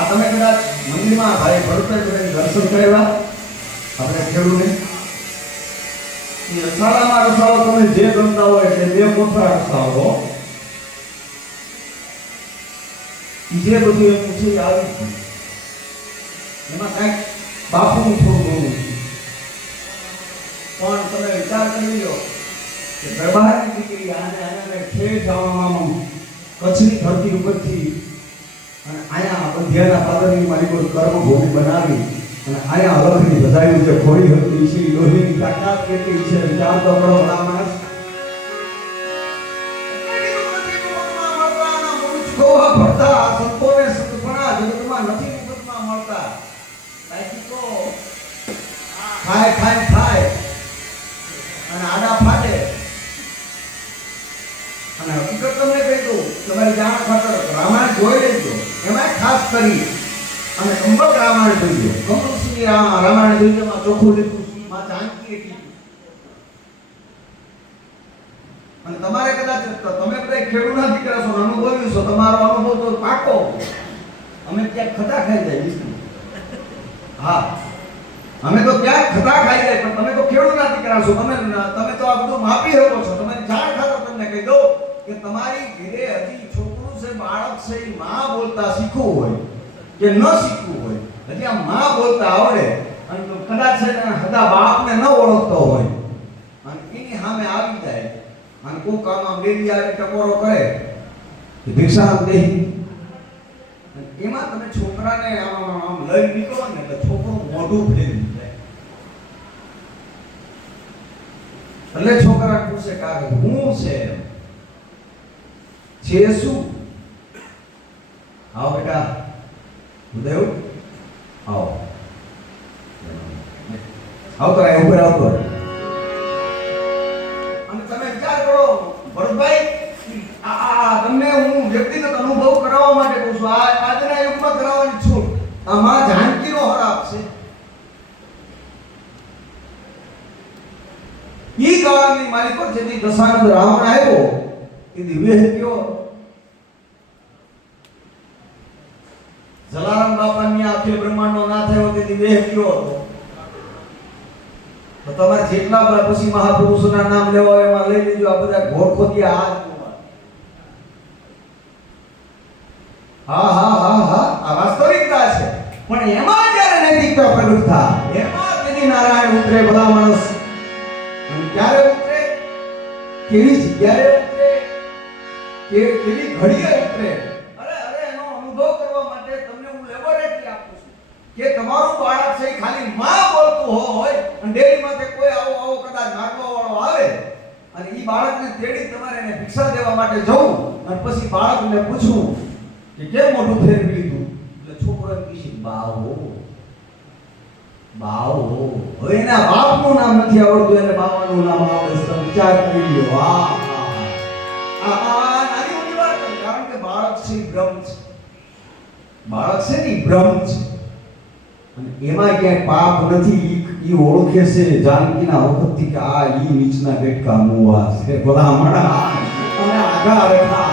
આ તમે કદાચ મંદિરમાં ભાઈ ભરતભાઈ દર્શન કરેલા? આપણે ખેડૂને? રસાળામાં રસાળો તમે જે ગમતા હોય એટલે બે મોટા રસાળો જે બધું એનું છે એ આવી એમાં કાંઈક બાપુનું થોડું ઘણું પણ તમે વિચાર કરી લો કે દરબારની દીકરી આને આને ઠેર જવામાં કચ્છની ધરતી ઉપરથી અને અહીંયા બંધિયાના પાત્રની માલિકો કર્મ ભૂમિ બનાવી અને અહીંયા અલખની બધાયું છે ખોડી હતી. છે લોહીની તાકાત કેટલી છે? વિચાર તો કરો ભલા માણસ અને આડા ફાટે. અને હકીકત તમને કહી દઉં, તમારી જાણ ખાતર રામાયણ જોઈ લેજો એમાં ખાસ કરી અને કંબક રામાયણ જોઈએ. કંબકસિંહ રામાયણ જોઈએ માં ચોખ્ખું લીધું માં જાનકી એટલી અને તમારે કદાચ તમે બધા ખેડૂતના દીકરા છો અનુભવ્યું છો, તમારો અનુભવ તો પાકો. અમે ક્યાંક ખતા ખાઈ જાય હા. અમે તો ક્યાંક ખતા ખાઈ જાય, પણ તમે તો ખેડૂતના દીકરા છો. તમે તમે તો આ બધું માપી શકો છો. તમારી જાણ ખાતર તમને કહી દો કે તમારી ઘરે હજી છોકરું છે, બાળક છે એ માં બોલતા શીખવું હોય કે ન શીખવું હોય. હજી આ માં બોલતા આવડે. અને તો કદાચ છે હદા બાપને ન ઓળખતો હોય. અને એની સામે આવી જાય. અને કોઈ કામ આમ ડેરી આવે, ટકોરો કરે. કે ભિક્ષા દેહી એમાં તમે છોકરાને આમ લઈ નીકળો ને, એટલે છોકરો મોઢું ફેરવી જાય. એટલે છોકરા પૂછે કે હું છે? છે શું આવો બેટા. ઉદય આવો. આવતો રહે ઉપર આવો અને તમે વિચાર કરો, ભરતભાઈ, આ તમને હું વ્યક્તિગત અનુભવ કરાવવા માટે કહું છું. આ, આજના યુગમાં કરાવવાની છૂટ આ માં જાનકીનો હરાપ છે. ઈ કાળની માલિકો જેથી દશાનંદ રાવણ આવ્યો, એ દિવ્ય કયો આખે બ્રહ્માંડનો ના થયો તેથી દેહ કયો હતો? તમારે જેટલા પછી મહાપુરુષોના નામ લેવા એમાં લઈ લેજો, આ બધા ઘોડખોદિયા હાથ હા હા હા હા, આ વાસ્તવિકતા છે. પણ એમાં જ્યારે નૈતિકતા પ્રગટ થાય, એમાં તેની નારાયણ ઉતરે બધા માણસ. ક્યારે ઉતરે? કેવી જગ્યાએ ઉતરે? કેવી ઘડીએ ઉતરે અરે અરે એનો અનુભવ કરવા માટે તમને હું લેબોરેટરી આપું છું કે તમારું બાળક છે ખાલી માં બોલતું હોય અને ડેરીમાં તે કોઈ આવો આવો કદાચ નાખવા વાળો આવે અને એ બાળકને તેડી તમારે એને ભિક્ષા દેવા માટે જવું અને પછી બાળકને પૂછવું કે કેમ મોઢું ફેરવી લીધું? એટલે છોકરો એમ કહેશે બાવો બાવો. હવે એના બાપનું નામ નથી આવડતું, એને બાવાનું નામ આવડે વિચાર કરી લ્યો. વાહ. આ નાની વાત કારણ કે બાળક છે બ્રહ્મ છે. બાળક છે ને બ્રહ્મ છે. એમાં ક્યાંય પાપ નથી, ઈ ઓળખે છે જાનકીના વખતથી કે આ ઈ નીચના બેટકા મુવા છે. બધા મણા અને રેખા